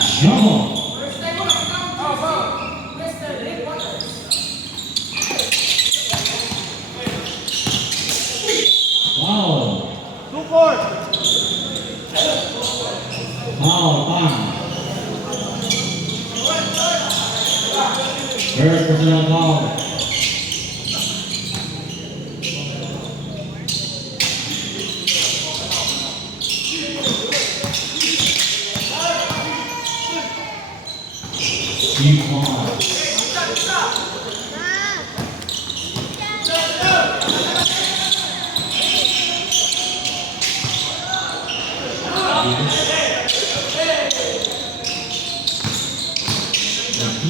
Jumbo. Wow. Foul, bang. First personal foul.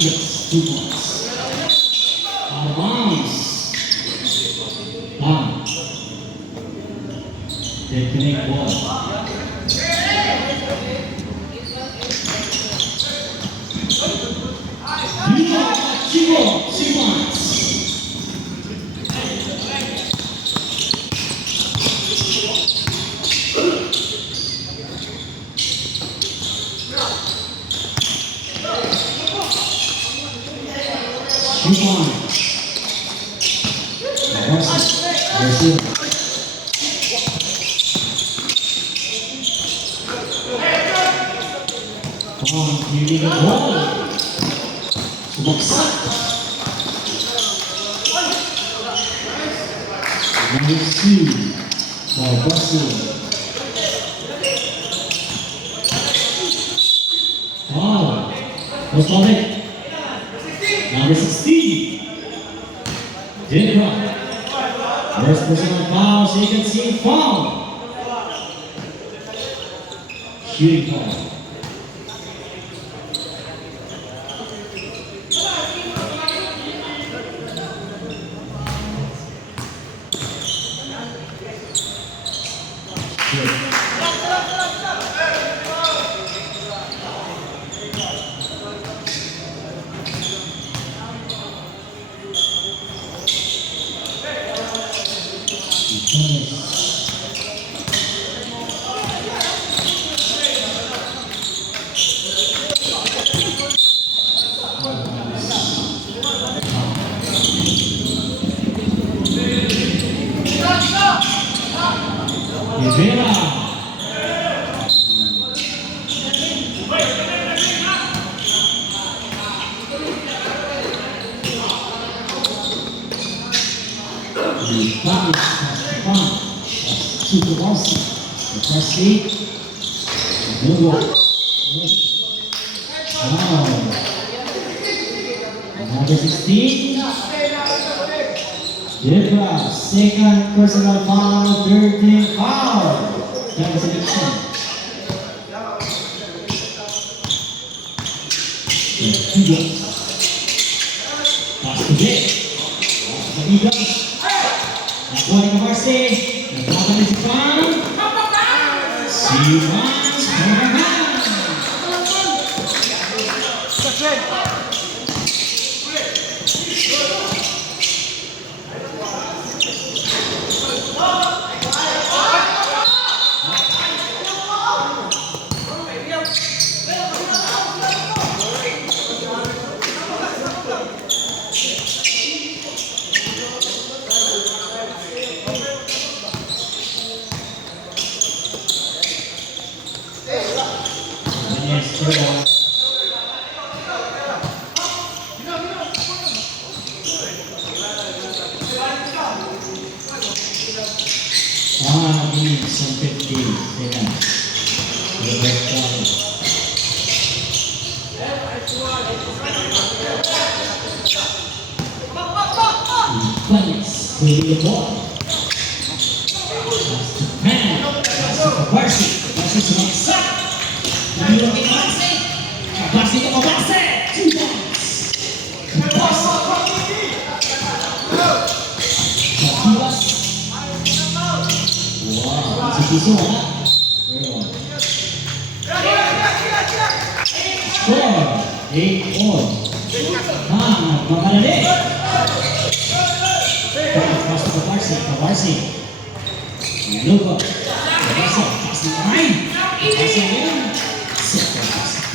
Yes, 2 points. Out of bounds. Bang. They connect ball. Chico, 2 points. Number 2 for Brazil. Wow, what's called it? Number 16. Jennifer. First personal foul, so you can see foul. Shooting foul. Rivera. To Rossi. Rossi. Good one. Wow. Number 16. Debra, second personal foul, 13 foul. That was an action. Pass to Dick. Pass to Eagles. Nakuha ni Marcy. Nakuha ni si Pan. Si Vance Morahan. Minutes and 50 seconds. The best time. Phoenix with the ball. Pass to Pan. Pass to Kabarsi. Kabarsi sa mga sak. Nabiro kay Kabarsi. Kabarsi to Kabarsi. 2 points. Kabarsi. Kabarsi. Wow, Siso wala. Score, 8-4. Makalali. Pass to Kabarsi. Kabarsi. Lugo. Kabarsi. Pass to Kamay. Kabarsi ngayon. Second pass.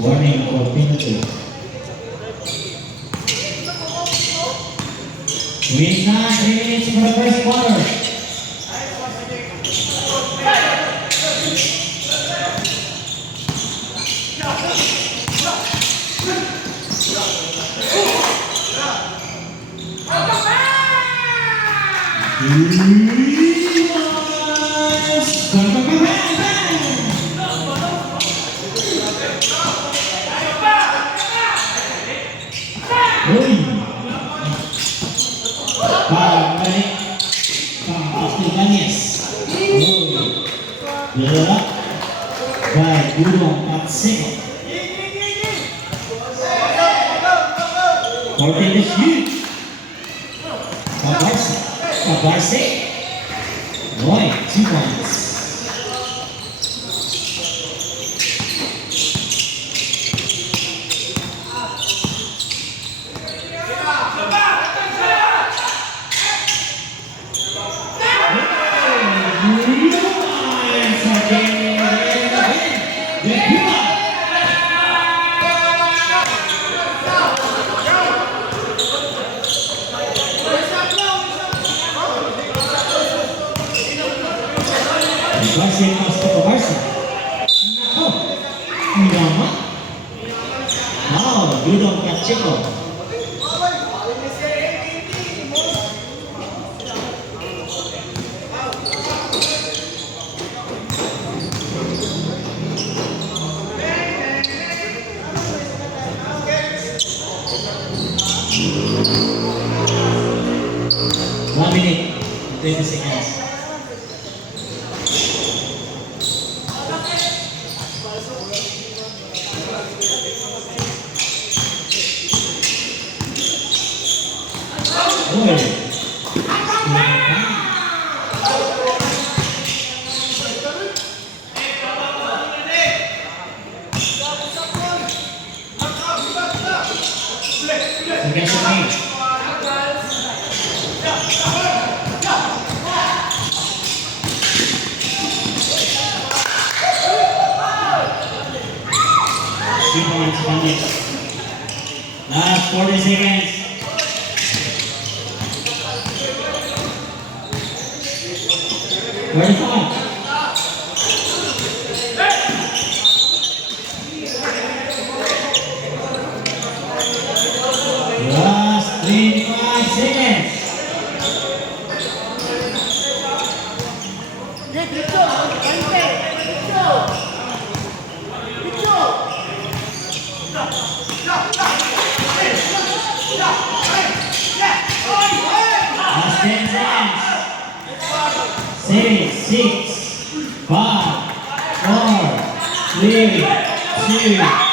Warning for penalty. With 9 minutes for the first quarter. Roy, 2 points. Barça costa pro Barça. Nama. Wow, Dudong Pacheco. One minute, 20 seconds. Last 40 seconds. Last 25 seconds. Last 10 seconds. 7, 6, 5, 4, 3, 2, 1.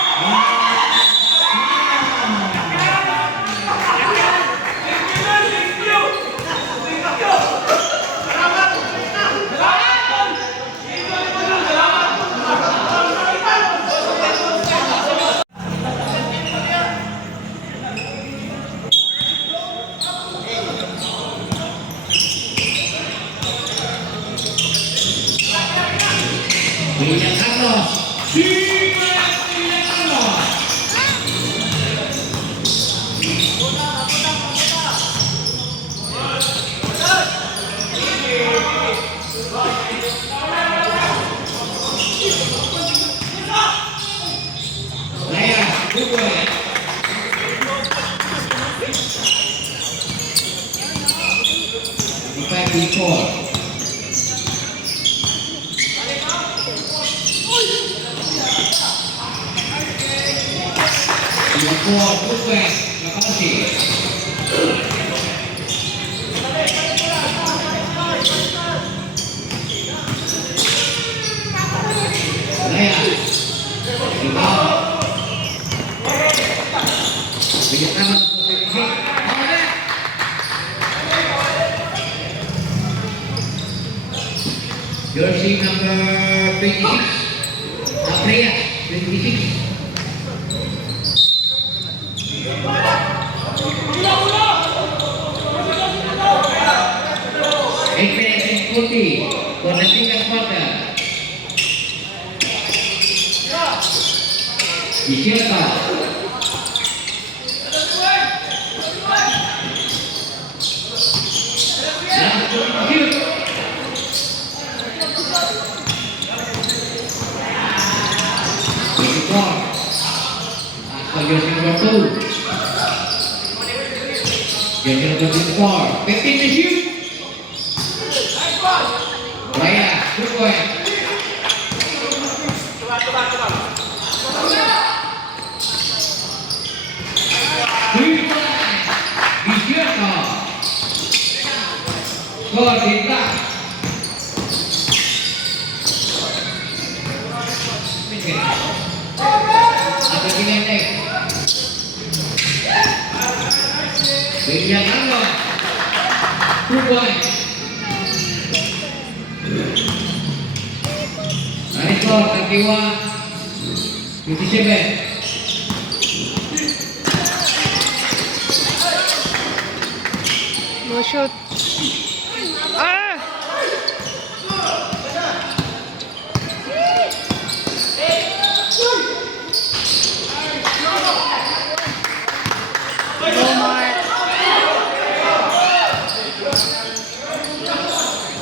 Before. Brooklyn, Nakausi. Raya. Rebound. Bigyan naman sa finishing. Jersey number 26. Raya, 26. Putih, warna tingkat pada disiapa Jersey number 2 Jersey number 24 15 to shoot. Raya, good point. Disiapa skor bintang. Ada Kinendek Benjamin Anwar, good point. Skor Takiwa 57. No shoot. Ah!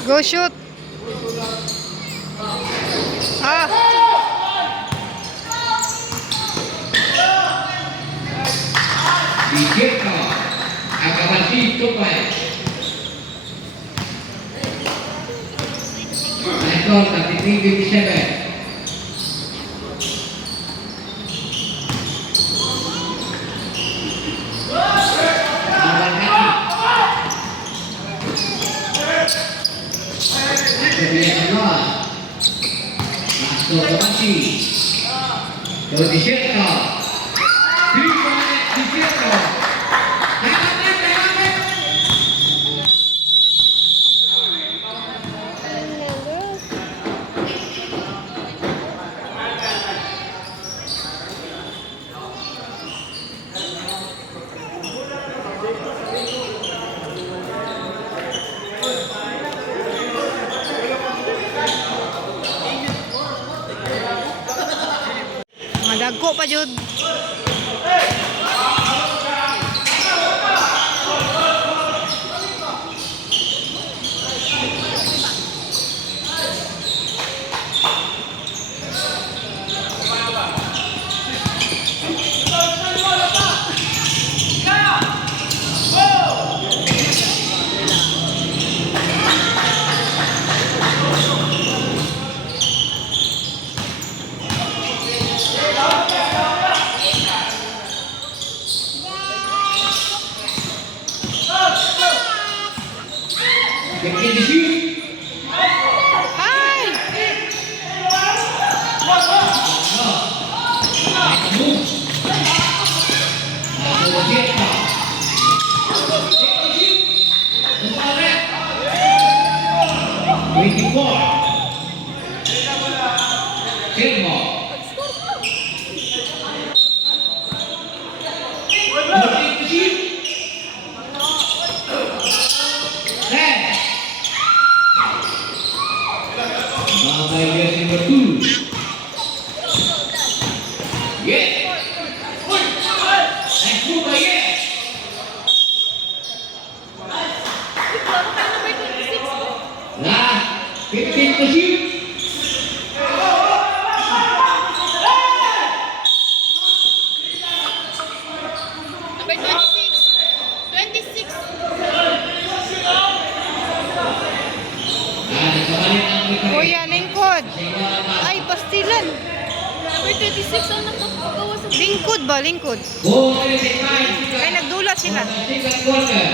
Go shoot. Ah! Dijeka Akabasi Tupai. Skor 33-57. Kalau disiapkan, disiapkan. Madagko pa jud. Bikin di sini. Hai. Last 15 to shoot. Number 26. 26. Nagkabalit ang referee. Kuya, lingkod. Sa iba naman. Ay, pastilan. Number 26 ang nakapagawa sa Lingkod ba? Lingkod. 4:35. Ay, nagdula sila. Second quarter.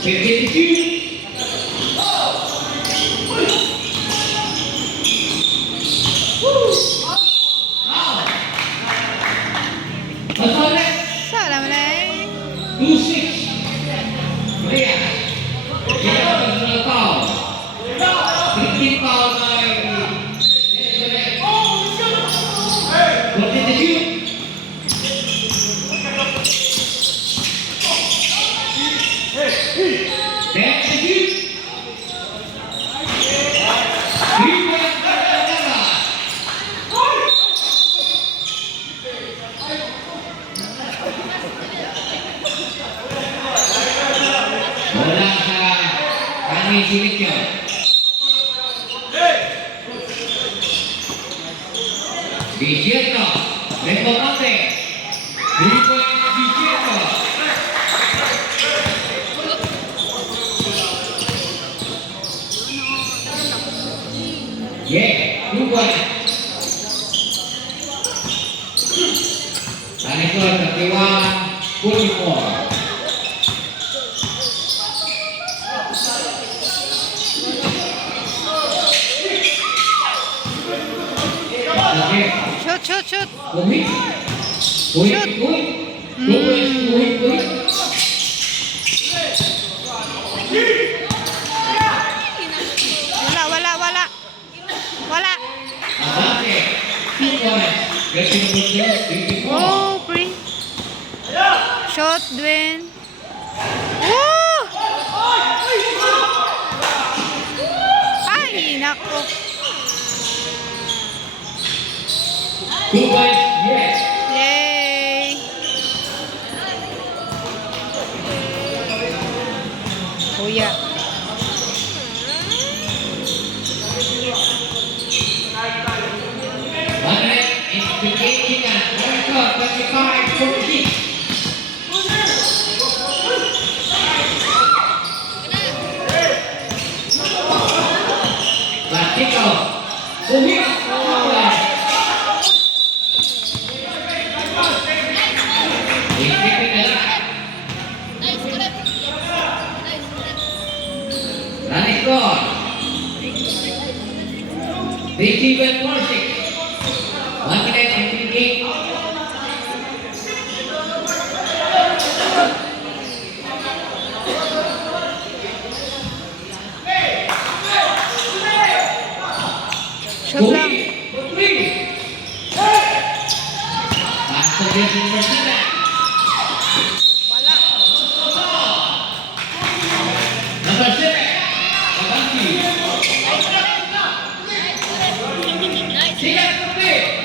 15 to shoot. Pasolet. Sana mo na eh. 2-6. Maria. Kita ang personal foul. 15 foul by Continue to shoot. Then to shoot. 3-point Canada. Wala sa kami silik yun. Vicento, Retomate, 3-point Vicento. Yeah, 2-point. Dan itu 31-44. Okay. Shoot, shoot, shoot. Kuhit. Kuhit, kuhit. Kuhit, kuhit. Wala, wala, wala. Wala. Abate. 2 points. Getting the 54. Oh, pre. Shot, Dwayne. Woo! Ay, nako. 2 points, yes. Yay! Kuya. One minute and 58 seconds. One shot, 25, 46. Last kickoff. Kuhit. Nice, correct. Nice, correct. Running score. Receiver 46. 1 minute and 58. Shot lang. Pasok din si Martina. Wala. Number 7. Kabanti. Nice. Sigat complete.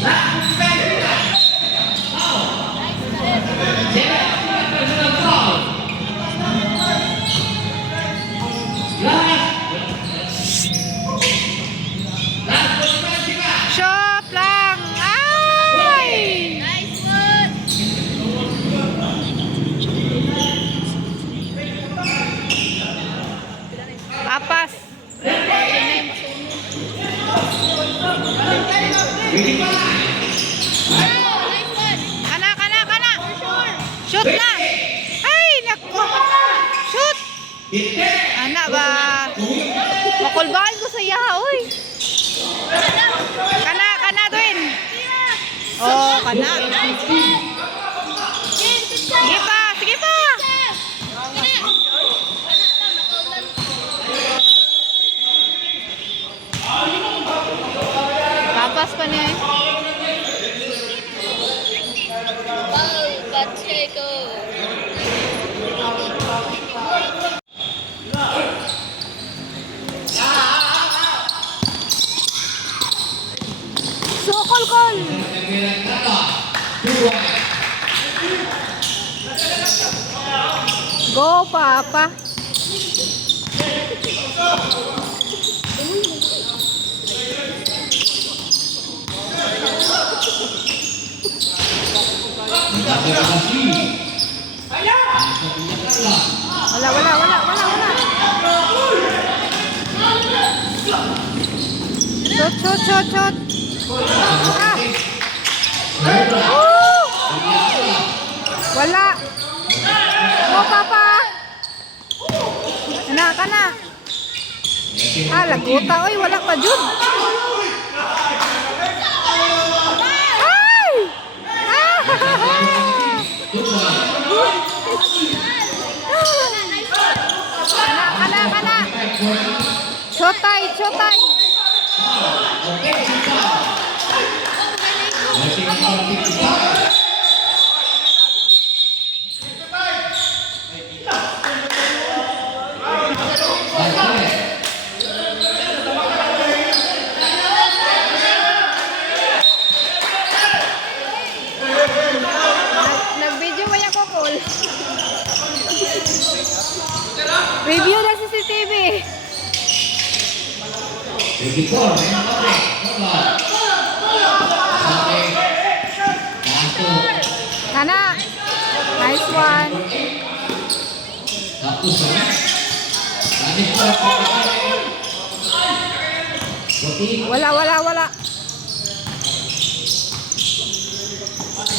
Last 10 seconds. Out. Sigat personal foul. Last 45 seconds. Shot lang. Ay! Nice one. Apas. 25. Nice one. Kana, kana, kana. Shoot na. Ay, nako. Shoot. Ana ba? Makulbahan ko sa iya, oy. Kana, kana, Dwayne. Oh, kana. Sige pa, sige pa. Tapas pa niya eh. Paul Pacheco. Sokol kol. 2 1. Go, Papa. Wala, wala, wala, wala, wala. Shot, shot, shot, shot. Ah. Woo! Wala. Go, Papa. Kana, kana. Ah, laguta. Uy, wala pa dyan. Ay! Ah! Kana, kana, kana. Shotay, shotay. Nag-video ba yung kokol? Review na CCTV. 24, Kana. Nice one. Wala, wala, wala.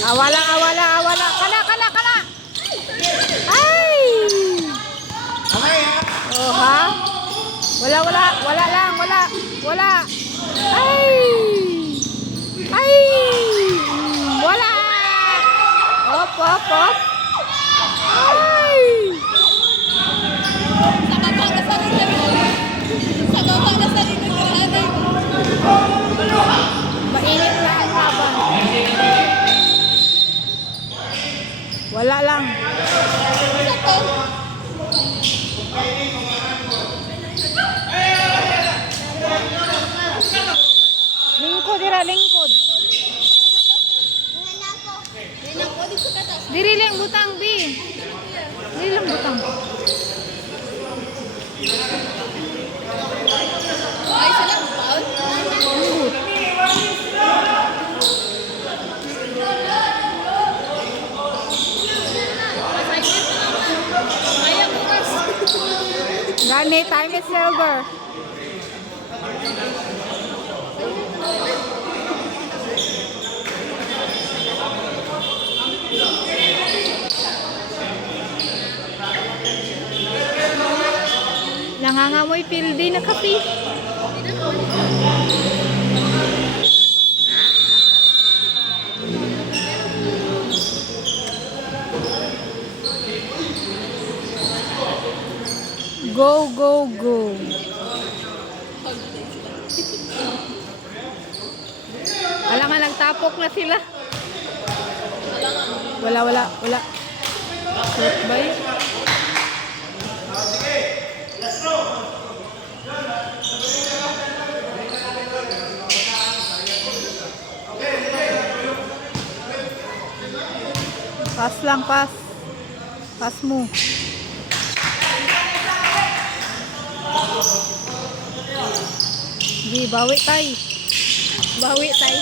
Awala, awala, awala. Kana, kana, kana. Ay! Oh, ha? Wala, wala. Wala lang, wala. Wala. Ay! Ay! Wala! Op, op, op. Ay! Mainit na ang laban. Wala lang. Lingkod, dira, lingkod. Diri lang butang, B. Diri lang butang. Ay, sila foul. Lingkod. Ayaw oras. Gani, time is silver. Nangangamoy pildi na kape. Go, go, go. Wala nga, nagtapok na sila. Wala, wala, wala. Shot ba yun? Pass lang, pass. Pass mo. Di, bawi tayo. Bawi tayo.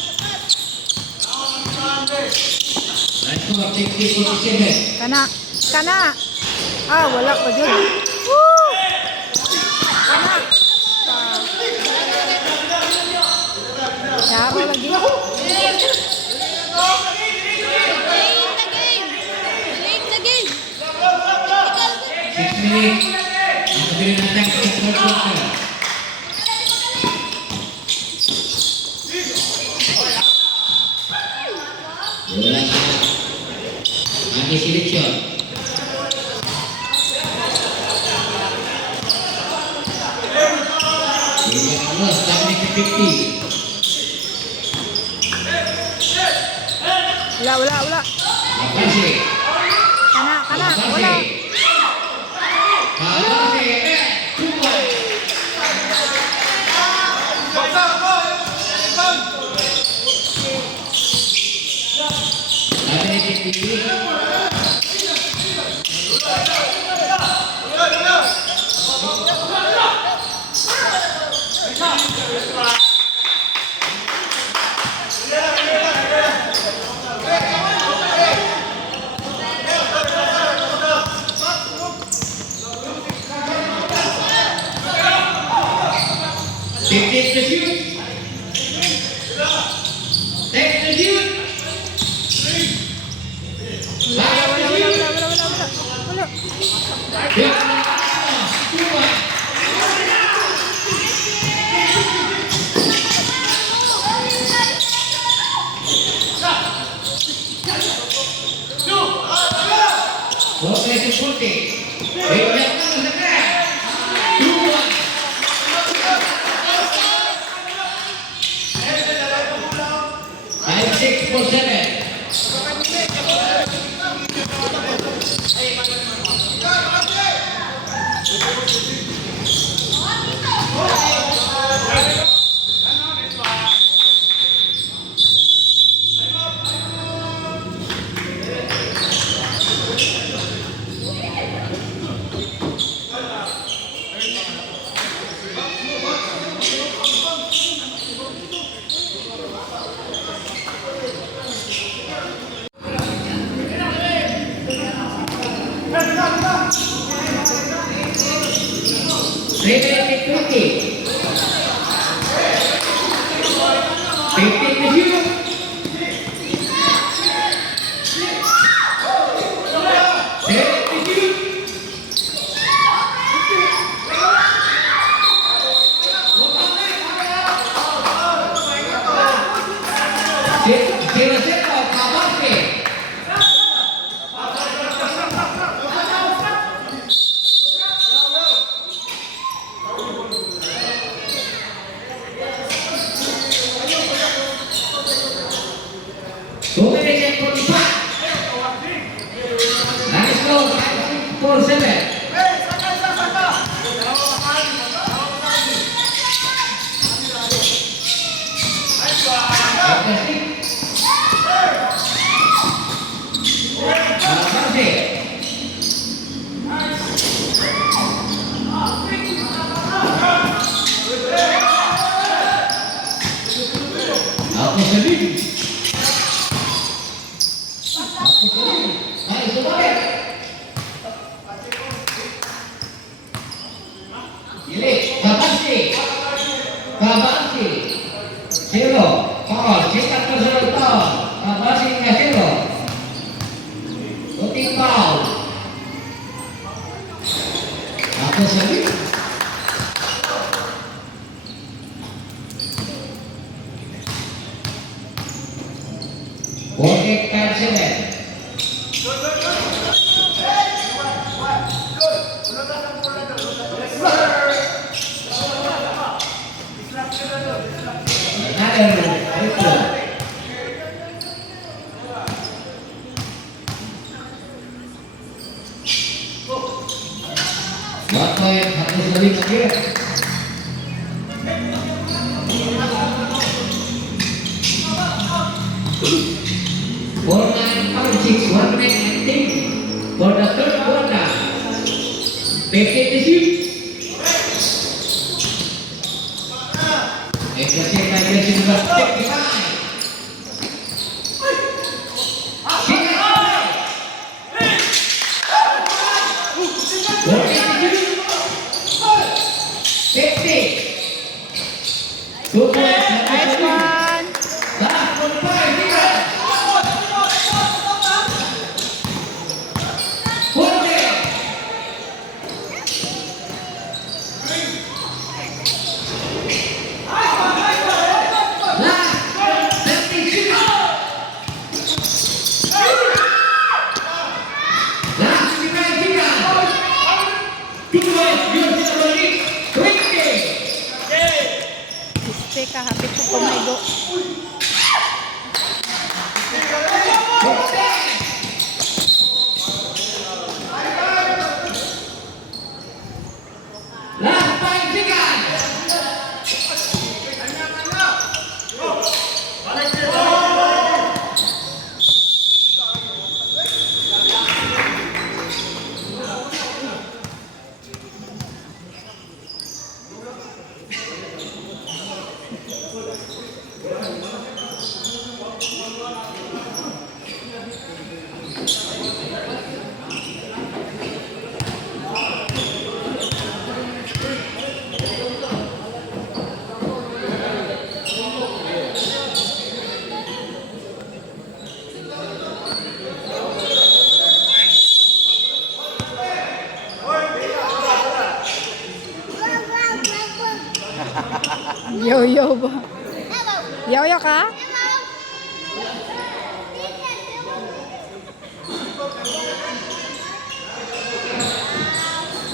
Kana. Kana. Ah, wala pa dyan. Woo! Kana. Saro lagi. Late the game. 6 minutes. Ang kabiling natin sa third quarter. Wala siya. Anti-selection. Yung alos, dami sa 50. Wala, wala, wala. Kapasi. Kana, kana. Wala. Kapasi. Take the shoot. Take the shoot. Last the shoot. Wala. Five, 6 for 7. Take 50. 50 to shoot. Take the shoot. Zero set Kabake. Domination 45. Nice goal, 5-6-4-7. For the third quarter, 50 to shoot. Aggressive migration number 55. Nice one. Teka, hapit ko pumaygo. Last 5 seconds. Yo-yo ba? Yo-yo ka?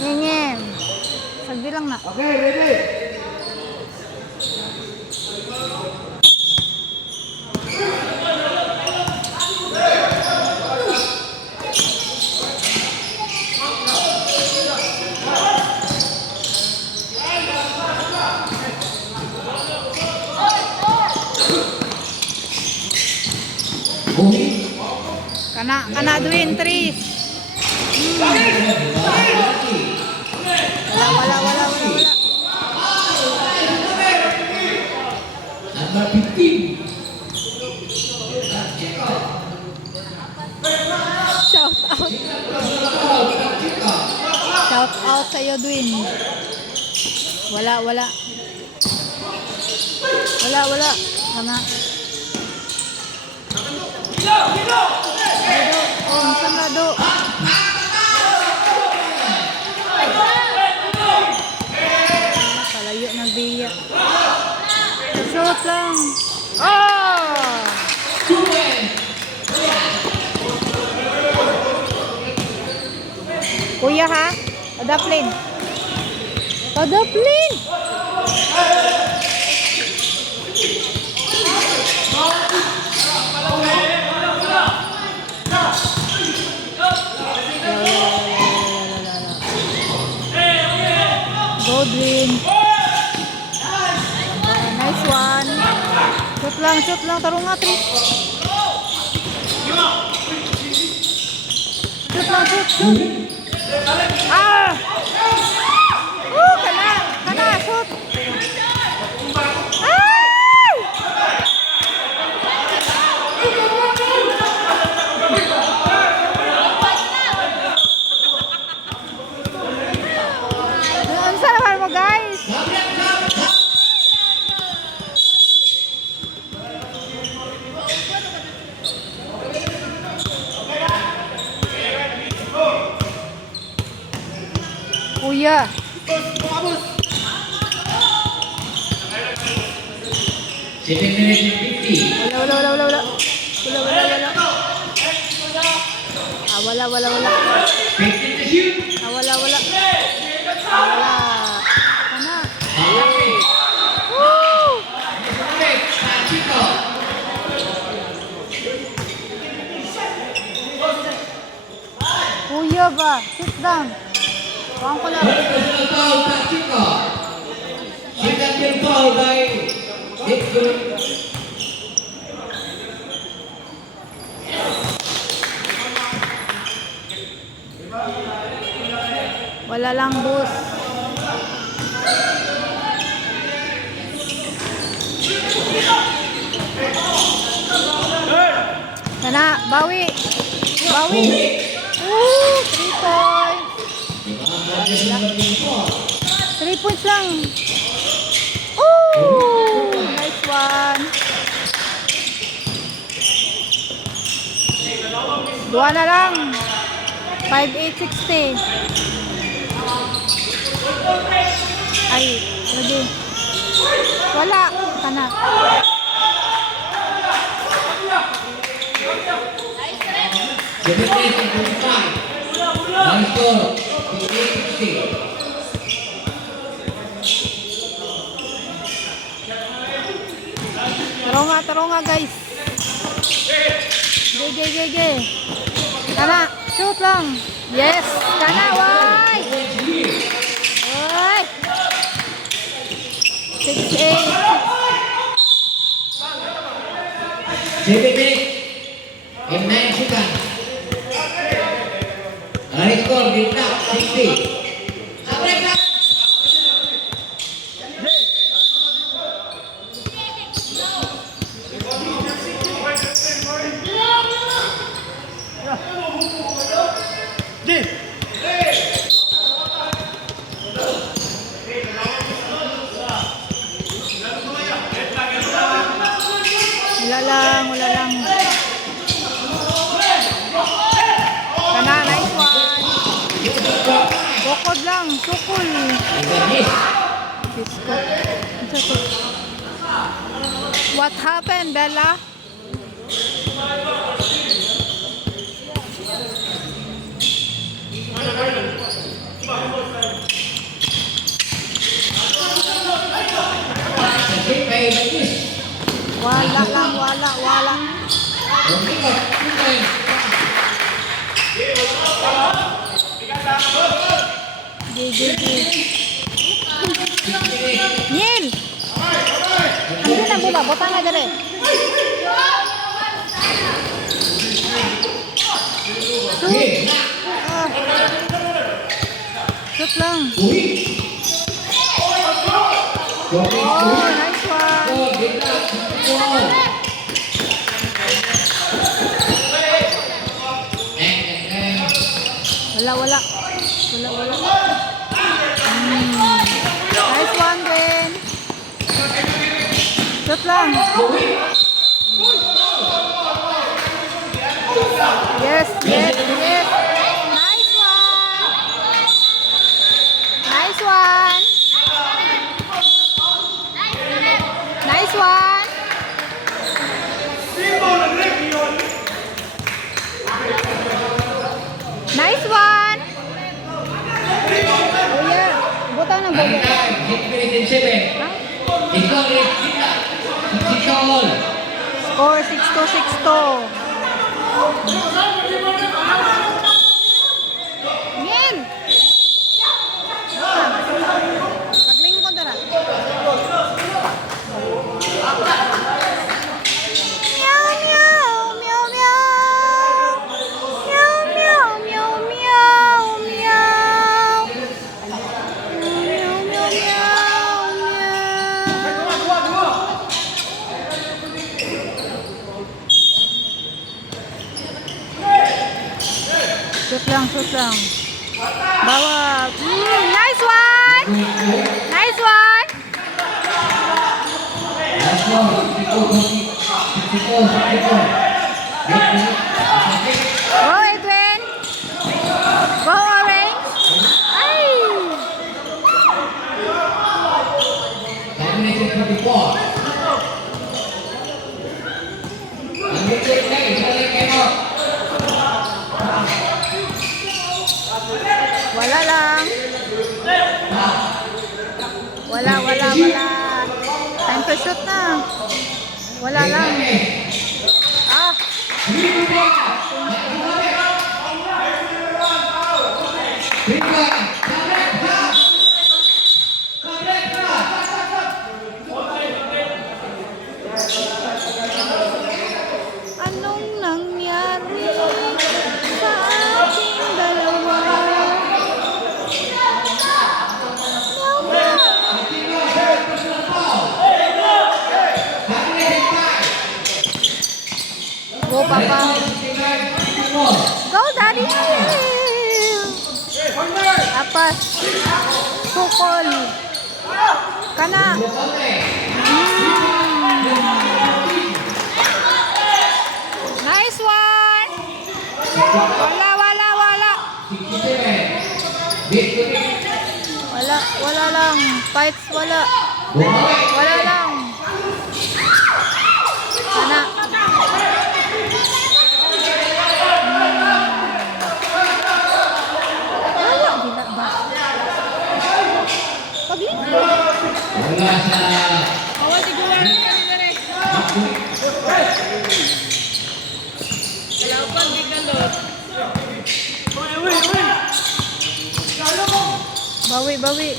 Ngem. Sagdi lang na. Okay, ready? Kana Dwin, 3. Wala. Number 15. Shout out. Shout out sa'yo, Dwin. Wala. Kana. Oh, saan na do? Kalayo ng biya. Shoot lang. Oh! Kuya ha? Padaplin. Godwin. Nice one. Shoot lang. Tarong nga, Tris. Shoot. Ah! Kana, shoot. Ay! Ang sarap mo, guys. Kuya. 7 minutes and 50. Wala. Wala. 15 to shoot. Wala. Kana. Okay. Woo! Chico. Kuya ba? Sit down. Pang ko lang. Personal foul, Chico. Second foul by Hector. Wala lang, boss. Sana, bawi. Ooh, 3 points. 3 points lang. Ooh, nice one. Dua na lang. 5-8-60. Ay, lagi. Wala. Kana. Taro nga guys. Ge. Kana, shoot lang. Yes, kana, why? Oy. 6-8. 7 minutes and 9 seconds. Score di top 60. Wala lang. Kana, nice one. Bukod lang, sukol. Biskot. Ito. What happened, Bella? Sakit kay Batis. Wala lang, wala. Gigi. Nil! Ano na buba? Bota na dere. Shoot! Shoot lang. Oh, nice one. Wala. Nice one, Ben. Shoot lang. Yes. Nice one. Nice one. Nice one. Oh yeah. Butang na bola. Score 6-2. Ngin! Paglingkod na. Shoot lang. Bawa. Nice one! Go, Edwin! Go, Orange! Ay! Wala lang. Wala. Time to shoot na. Wala lang. Ah. Anong nangyari sa ating dalawa? Go, Papa. Go, Daddy. Apas. Sukol. Kana. Nice one. Wala lang. Fights wala. Wala lang. Kana. Wala sa... Awas siguro na kami. Kalaban, gigalot. Bawi.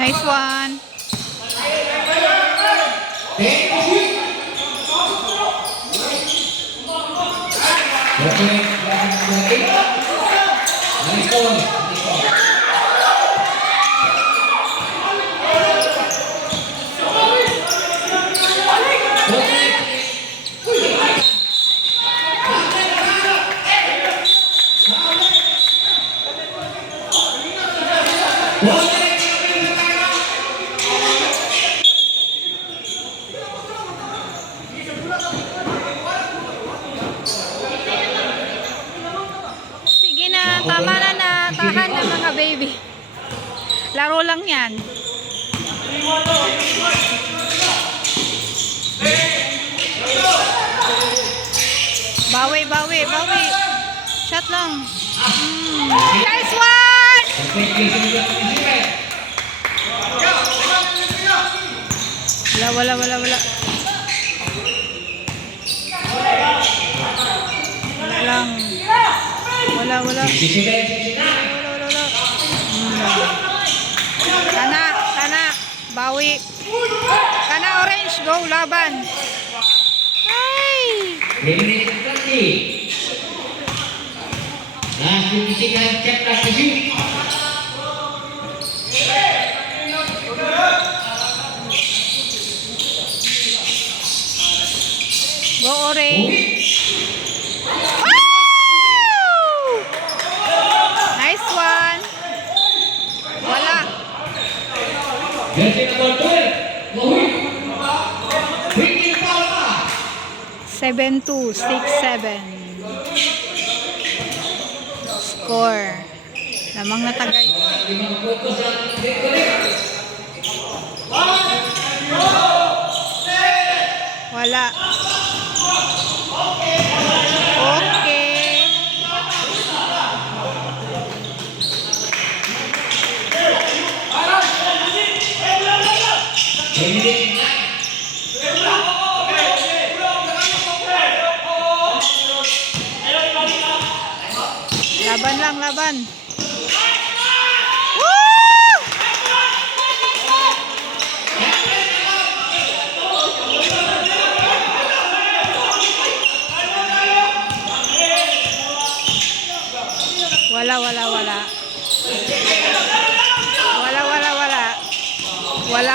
Nice one. Sige na, tama na. Tahan na mga baby. Laro lang yan. Bawi. Shot lang. Nice one! Wala. Wala lang. Wala. Kana. Bawi. Kana orange, go, laban. Ay! Go orange. Wow! Nice one. Wala. 7-2, 6-7. Score. Lamang na tagay. Wala. Okay. Laban. Woo! Wala.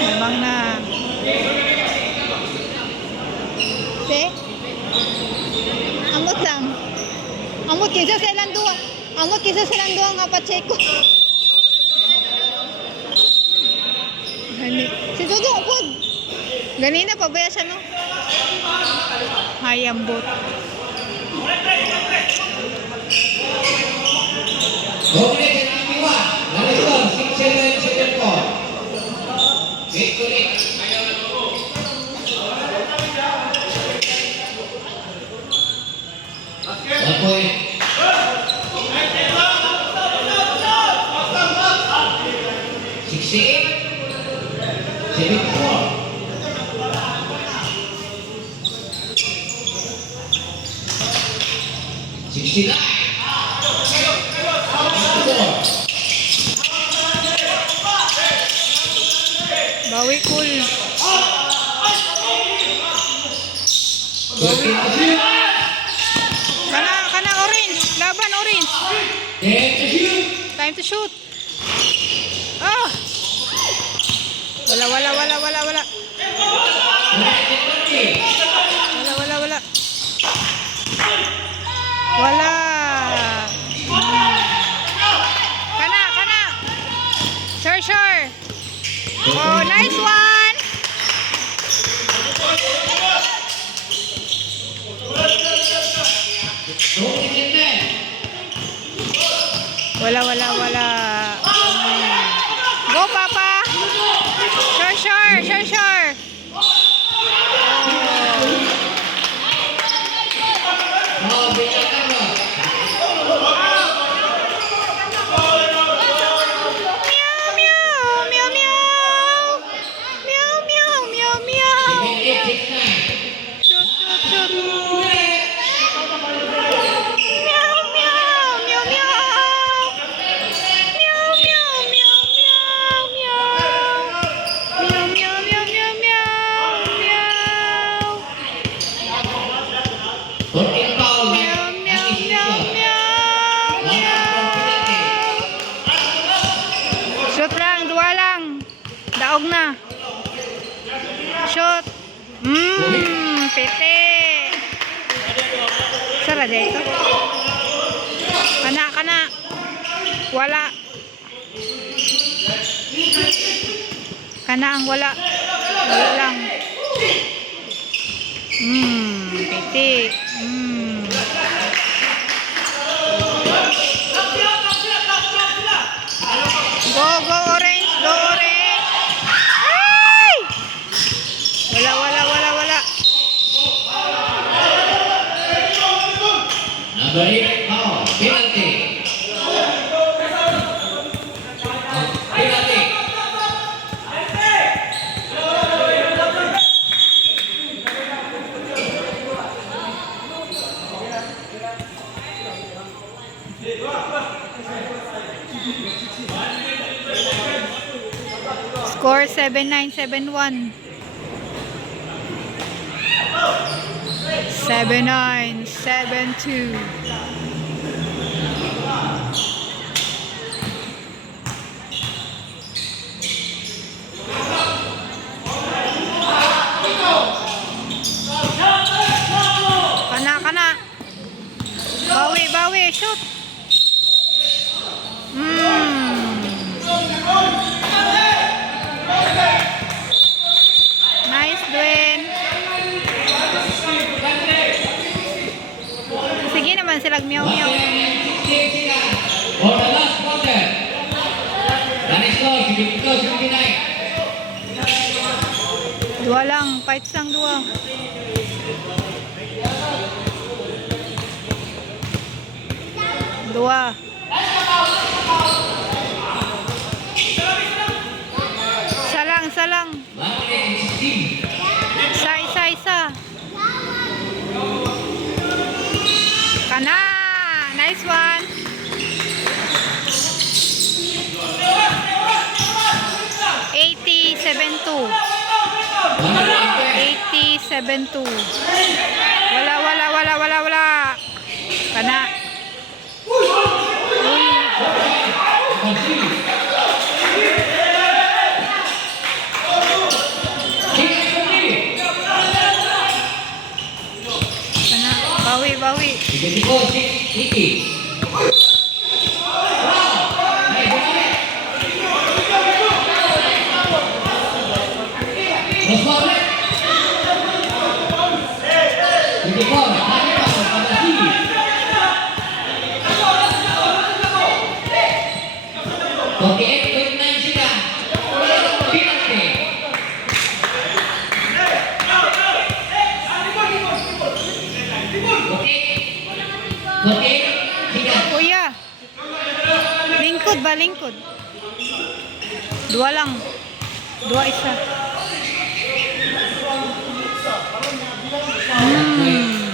Lamang na. Amot lang. Amot kisa silang duwa nga Pacheco. Si Dudong po. Ganina pa ba siya no? Hayambot. Bawi cool. Kana orange. Laban orange. Time to shoot. Ah. Wala. Wala. Kana. Sure. Oh, nice one. Wala. Go, Papa. Sure. Shoot. Pete. Sara dito. Kana. Wala. Kana ang wala. Wala lang. Pete. Go orange, go orange. Ay! Wala. Number 8, foul. Penalty. Penalty. Score 7-9, 7-1. 7-9, 7-2. Kana. Bawi, shoot. Nice, Dwayne. Sige naman silang meow. For the last quarter. Dan is close, 59. Dua lang, fights lang dua. Salang. Isa. Kana. Nice one. $87.2. Wala. Kana. Bawi. Iki. Kuya. Lingkod. Dua lang. Isa.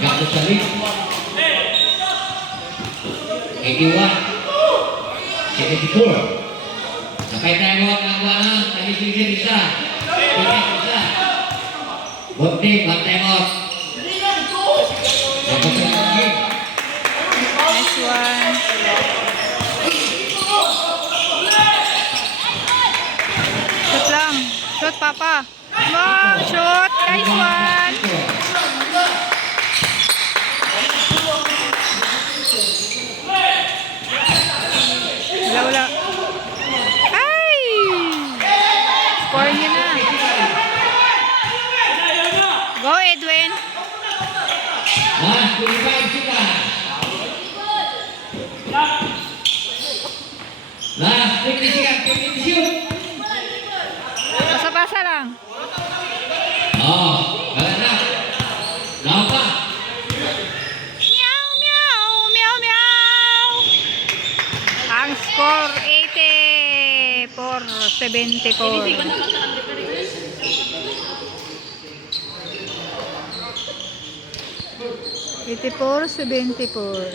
Gabos kami. 81. 74. Nakay tayo ang tali sisir isa. Isa. Bukti, bantay mo. Nice one. Shoot lang. Shoot, Papa. Wow, shoot. Nice one. Wala. Ay! Score niya na. Go, Edwin. Mas, 25 sila. Last, 50 shoot. Basa-basa lang. Wala na. Lawan pa. Meow. Ang score 84-74. 84-74.